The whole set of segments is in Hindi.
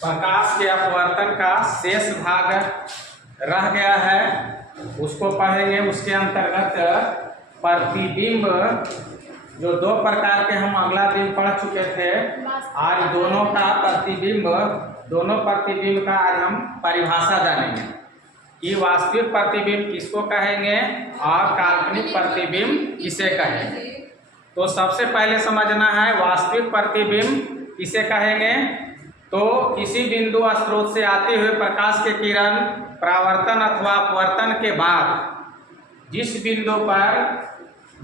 प्रकाश के अपवर्तन का शेष भाग रह गया है, उसको पढ़ेंगे। उसके अंतर्गत प्रतिबिंब, जो दो प्रकार के हम अगला दिन पढ़ चुके थे, आज दोनों प्रतिबिंब का आज हम परिभाषा जानेंगे कि वास्तविक प्रतिबिंब किसको कहेंगे और काल्पनिक प्रतिबिंब किसे कहेंगे। तो सबसे पहले समझना है वास्तविक प्रतिबिंब किसे कहेंगे। तो किसी बिंदु स्रोत से आते हुए प्रकाश के किरण परावर्तन अथवा अपवर्तन के बाद जिस बिंदु पर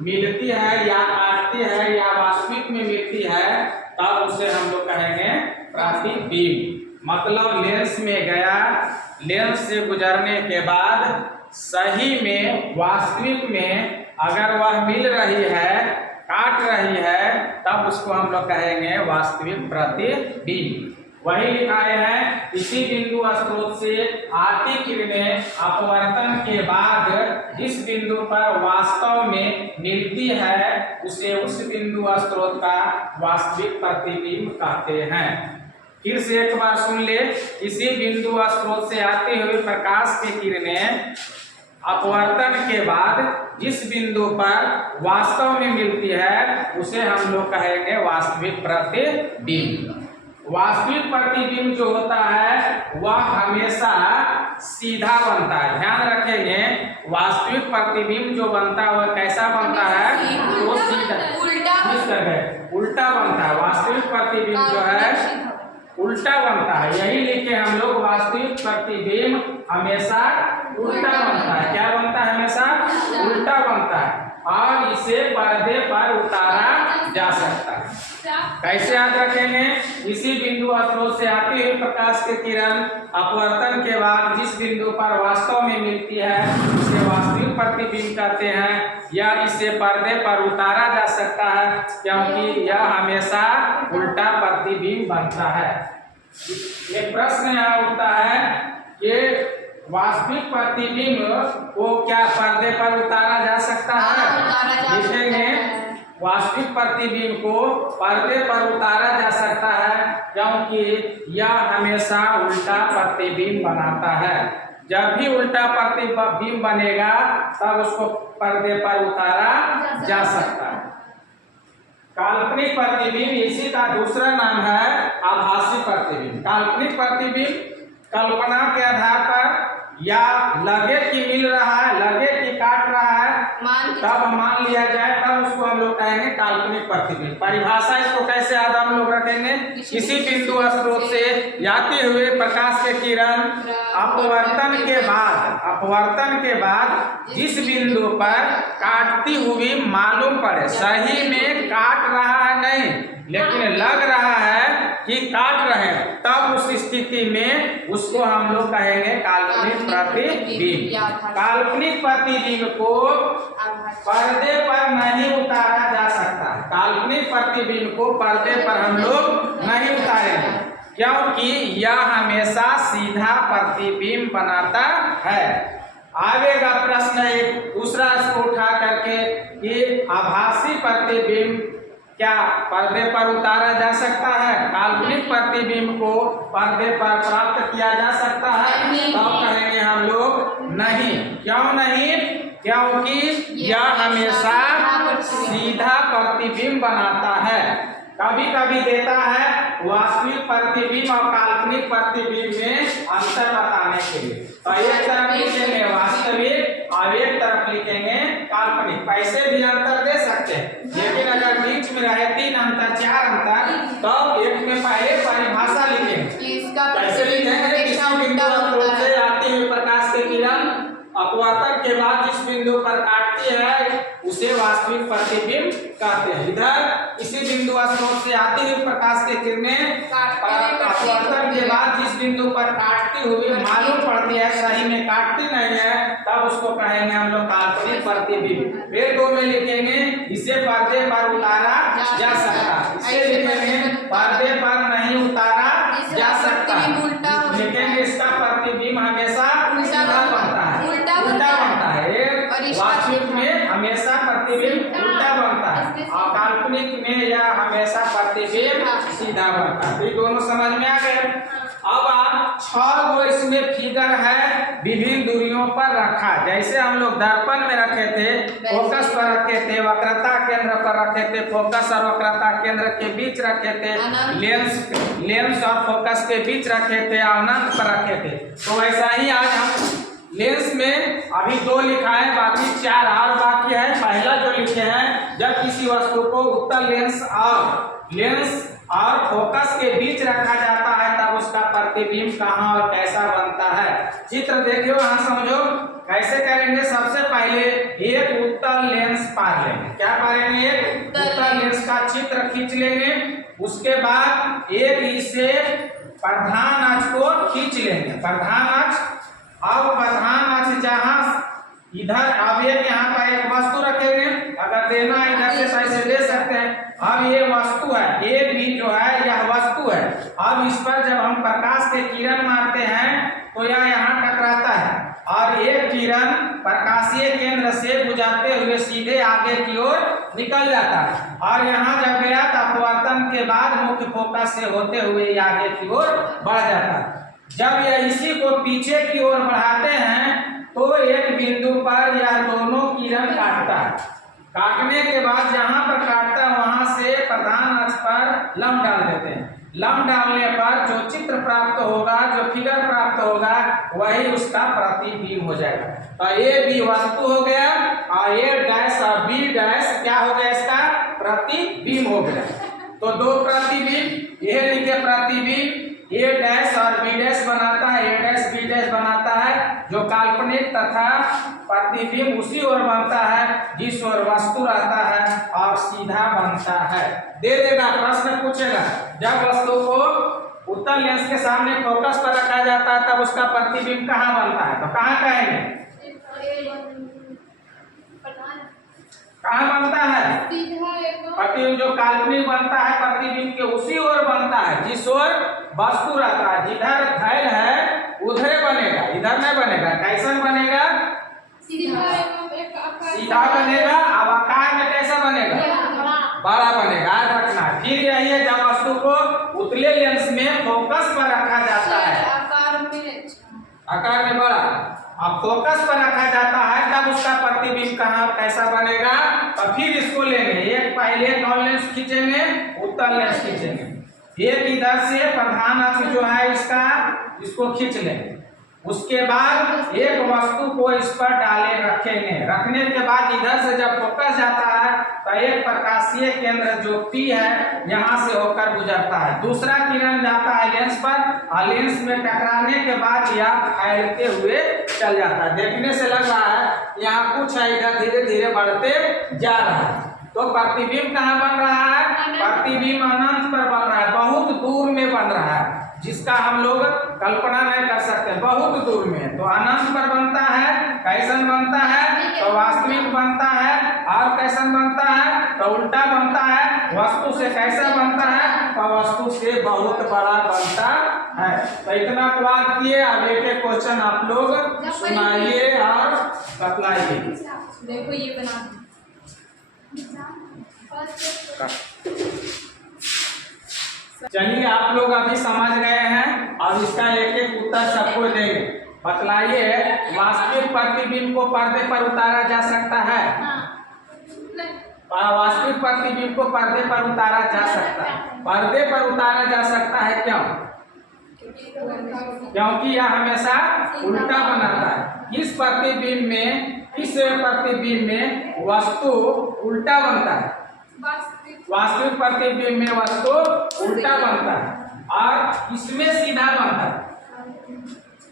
मिलती है या काटती है या वास्तविक में मिलती है, तब उसे हम लोग कहेंगे प्रतिबिंब। मतलब लेंस में गया, लेंस से गुजरने के बाद सही में वास्तविक में अगर वह मिल रही है, काट रही है, तब उसको हम लोग कहेंगे वास्तविक प्रतिबिंब। वही लिखाए हैं, इसी बिंदु स्रोत से आती किरणें अपवर्तन के बाद जिस बिंदु पर वास्तव में मिलती है, उसे उस बिंदु स्रोत का वास्तविक प्रतिबिंब कहते हैं। फिर से एक बार सुन ले, इसी बिंदु स्रोत से आते हुए प्रकाश की किरणें अपवर्तन के बाद जिस बिंदु पर वास्तव में मिलती है, उसे हम लोग कहेंगे वास्तविक प्रतिबिंब। वास्तविक प्रतिबिंब जो होता है वह हमेशा सीधा बनता है। ध्यान रखेंगे, वास्तविक प्रतिबिंब जो बनता है वह कैसा बनता है, वो सीधा उल्टा बनता है। वास्तविक प्रतिबिंब जो है उल्टा बनता है। यही लिखे हम लोग, वास्तविक प्रतिबिंब हमेशा उल्टा बनता है। क्या बनता है? हमेशा उल्टा बनता है और इसे पर्दे पर उतारा जा सकता है। कैसे याद रखेंगे? इसी बिंदु स्रोत से आती हुई प्रकाश की किरण अपवर्तन के बाद जिस बिंदु पर वास्तव में मिलती है, उसे वास्तविक प्रतिबिंब कहते हैं, या इसे पर्दे पर उतारा जा सकता है क्योंकि यह हमेशा उल्टा प्रतिबिंब बनता है। एक प्रश्न यहाँ उठता है कि वास्तविक प्रतिबिंब को क्या पर्दे पर उतारा जा सकता है? लिखेंगे, वास्तविक प्रतिबिंब को पर्दे पर उतारा जा सकता है क्योंकि यह हमेशा उल्टा प्रतिबिंब बनाता है। जब भी उल्टा प्रतिबिंब बनेगा तब उसको पर्दे पर उतारा जा सकता है। काल्पनिक प्रतिबिंब, इसी का दूसरा नाम है आभासी प्रतिबिंब। काल्पनिक प्रतिबिंब कल्पना के आधार पर या लगे कि मिल रहा है, लगे कि काट रहा है, तब मान लिया जाए, तब उसको हम लोग कहेंगे काल्पनिक प्रतिबिंब। परिभाषा इसको कैसे याद हम लोग रखेंगे? किसी बिंदु स्रोत से जाते हुए प्रकाश के किरण अपवर्तन के बाद जिस बिंदु पर काटती हुई मालूम पड़े, सही में काट रहा है नहीं लेकिन लग रहा है कि काट रहे हैं, तब उस स्थिति में उसको हम लोग कहेंगे काल्पनिक प्रतिबिंब। काल्पनिक प्रतिबिंब को पर्दे पर नहीं उतारा जा सकता है। काल्पनिक प्रतिबिंब को पर्दे पर हम लोग नहीं उतारेंगे क्योंकि यह हमेशा सीधा प्रतिबिंब बनाता है। आगे का प्रश्न एक दूसरा इसको उठा करके कि आभासी प्रतिबिंब क्या पर्दे पर उतारा जा सकता है? काल्पनिक प्रतिबिंब को पर्दे पर प्राप्त किया जा सकता है? तो कहेंगे हम लोग नहीं। क्यों नहीं? क्योंकि यह हमेशा सीधा प्रतिबिंब बनाता है। कभी कभी देता है वास्तविक प्रतिबिंब और काल्पनिक प्रतिबिंब में अंतर बताने के लिए। तो एक तरफ लिखेंगे वास्तविक और एक तरफ लिखेंगे काल्पनिक। पैसे भी अंतर दे सकते हैं, लेकिन अगर बीच में रहे 3 अंतर 4 अंतर, तो एक में पहले परिभाषा लिखेंगे। कैसे लिखेंगे? किसी बिंदु स्रोत से आती हुई प्रकाश की किरण अपवर्तन के बाद जिस बिंदु पर काटती है उसे वास्तविक प्रतिबिंब कहते हैं। इधर इसी बिंदु स्रोत से आती हुई प्रकाश की किरणें अपवर्तन के बाद जिस बिंदु पर काटती हुई मालूम पड़ती है, सही में काटती नहीं है, तब उसको कहेंगे हम लोग काल्पनिक प्रतिबिंब। फिर 2 में लिखेंगे इसे पर्दे पर उतारा जा सकता है। इसे लिखेंगे पर्दे पर नहीं उतारा जा सकता। लिखेंगे इसका प्रतिबिंब हमेशा सीधा बनता है, उल्टा बनता है। वास्तविक में हमेशा प्रतिबिंब उल्टा बनता है और काल्पनिक में यह हमेशा प्रतिबिंब सीधा बनता है। ये दोनों समझ में आ गए। फिगर है विभिन्न दूरियों पर रखा। जैसे हम लोग दर्पण में रखे थे, फोकस पर रखे थे, वक्रता केंद्र पर रखे थे, फोकस और वक्रता केंद्र के बीच रखे थे, लेंस और फोकस के बीच रखे थे, अनंत पर रखे थे। तो वैसा ही आज हम लेंस में अभी 2 लिखा है, बाकी 4 और बाकी है। पहला जो लिखे हैं, जब किसी वस्तु को उत्तल लेंस और फोकस के बीच रखा जाता है तब उसका प्रतिबिंब कहाँ और कैसा बनता है। चित्र देखियो, हाँ समझो कैसे करेंगे। सबसे पहले एक उत्तल लेंस पार लेंगे। क्या पारेंगे? एक उत्तल लेंस का चित्र खींच लेंगे। उसके बाद एक इसे प्रधान अक्ष को खींच लेंगे। प्रधान अक्ष, अब प्रधान अक्ष जहाँ इधर, अब एक यहाँ पर एक वस्तु रखेंगे, अगर देना है इधर से ऐसे दे सकते हैं। अब ये वस्तु है, ये भी जो है यह वस्तु है। अब इस पर जब हम प्रकाश के किरण मारते हैं तो यह यहाँ टकराता है और एक किरण प्रकाशीय केंद्र से गुजरते हुए सीधे आगे की ओर निकल जाता है और यहाँ जब गया तो अपवर्तन के बाद मुख्य फोकस से होते हुए आगे की ओर बढ़ जाता है। जब यह इसी को पीछे की ओर बढ़ाते हैं तो एक बिंदु पर यह दोनों किरण काटता है। काटने के बाद जहां पर काटता है वहां से प्रधान अक्ष पर लंब डाल देते हैं। लंब डालने पर जो चित्र प्राप्त होगा, जो फिगर प्राप्त होगा, वही उसका प्रतिबिंब हो जाएगा। तो ए बी वस्तु हो गया और ए डैश और बी डैश क्या हो गया? इसका प्रतिबिंब हो गया। तो 2 प्रतिबिंब, यह लिखे प्रतिबिंब ए डैश और बी डैश बनाता है, ए डैश बी डैश बनाता है, जो काल्पनिक तथा प्रतिबिंब उसी ओर बनता है जिस ओर वस्तु रहता है और सीधा बनता है। दे देगा, प्रश्न पूछेगा। जब वस्तु को उत्तल लेंस के सामने फोकस पर रखा जाता है तब उसका प्रतिबिंब कहाँ बनता है? तो कहाँ कहेंगे? कहाँ बनता है? प्रतिबिंब जो काल्पनिक बनता है प्रतिबिंब के उसी ओर बनता है जिस ओर वस्तु रहता है। जिधर फैल है उधर बनेगा, इधर नहीं बनेगा। कैसा बनेगा? सीधा बनेगा। अब आकार में कैसा बनेगा? बड़ा बनेगा, याद रखना। फिर यही है, जब वस्तु को उतले लेंस में फोकस पर रखा जाता है, आकार में बड़ा, अब फोकस पर रखा जाता है तब उसका प्रतिबिंब कहाँ कैसा बनेगा? तो फिर इसको लेंगे, एक पहले नॉन लेंस खींचेंगे, उत्तल लेंस खींचेंगे। एक इधर से प्रधान अक्ष जो है इसको खींच लेंगे। उसके बाद एक वस्तु को इस पर डाले रखेंगे। रखने के बाद इधर से जब फोकस जाता है तो एक प्रकाशीय केंद्र जो P है यहाँ से होकर गुजरता है। दूसरा किरण जाता है लेंस पर और लेंस में टकराने के बाद यह फैलते हुए चल जाता है। देखने से लग रहा है यहाँ कुछ है, इधर धीरे धीरे बढ़ते जा रहा है। तो प्रतिबिंब कहाँ बन रहा है? प्रतिबिंब अनंत पर बन रहा है, बहुत दूर में बन रहा है, जिसका हम लोग कल्पना नहीं कर सकते, बहुत दूर में। तो अनंत पर बनता है, कैसन बनता है? तो वास्तविक बनता है। और कैसन बनता है? तो उल्टा बनता है। वस्तु से कैसा बनता है? तो वस्तु से बहुत बड़ा बनता है। तो इतना बात किए। अब एक क्वेश्चन आप लोग सुनाइए और बतलाइए। देखो ये बना चलिए, आप लोग अभी समझ गए हैं और इसका एक एक उत्तर सबको देंगे। बतलाइए, वास्तविक प्रतिबिंब को पर्दे पर उतारा जा सकता है? वास्तविक प्रतिबिंब को पर्दे पर उतारा जा सकता है। पर्दे पर उतारा जा सकता है क्यों? क्योंकि यह हमेशा उल्टा बनाता है। इस प्रतिबिंब में वस्तु उल्टा बनता है। वास्तविक प्रतिबिंब में वस्तु उल्टा बनता है और इसमें सीधा बनता है।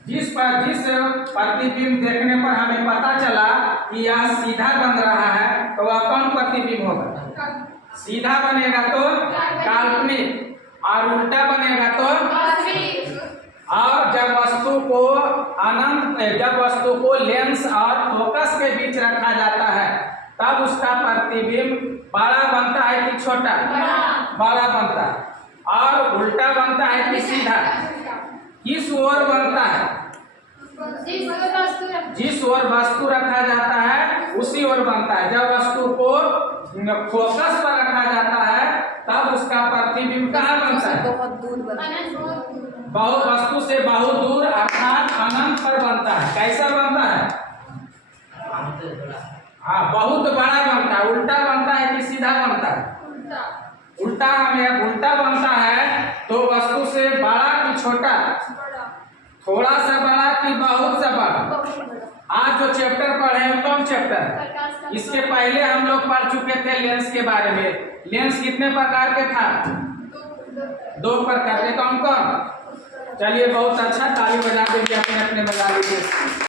जिस प्रतिबिंब देखने पर हमें पता चला कि यह सीधा बन रहा है तो वह कौन प्रतिबिंब होगा? सीधा बनेगा तो काल्पनिक और उल्टा बनेगा तो और जब वस्तु को लेंस और फोकस के बीच रखा जाता है तब उसका प्रतिबिंब बड़ा बनता है कि छोटा? बड़ा बनता है। और उल्टा बनता है कि सीधा? किस ओर बनता है? जिस ओर वस्तु रखा जाता है उसी ओर बनता है। जब वस्तु को फोकस पर रखा जाता है तब उसका प्रतिबिंब कहाँ बनता है? बहुत वस्तु से बहुत दूर अर्थात अनंत पर बनता है। कैसा बनता है? हाँ, बहुत बड़ा बनता है। उल्टा बनता है कि सीधा बनता है? उल्टा। उल्टा। हमें उल्टा बनता है तो वस्तु से बड़ा कि छोटा? बड़ा। थोड़ा सा बड़ा कि बहुत सा बड़ा? बहुत बड़ा। आज जो चैप्टर पढ़े हैं कौन चैप्टर? प्रकाश का इसके पहले हम लोग पढ़ चुके थे लेंस के बारे में। लेंस कितने प्रकार के था? दो प्रकार के। कौन कौन? चलिए, बहुत अच्छा, ताली बजा देंगे, अपने अपने बजा लीजिए।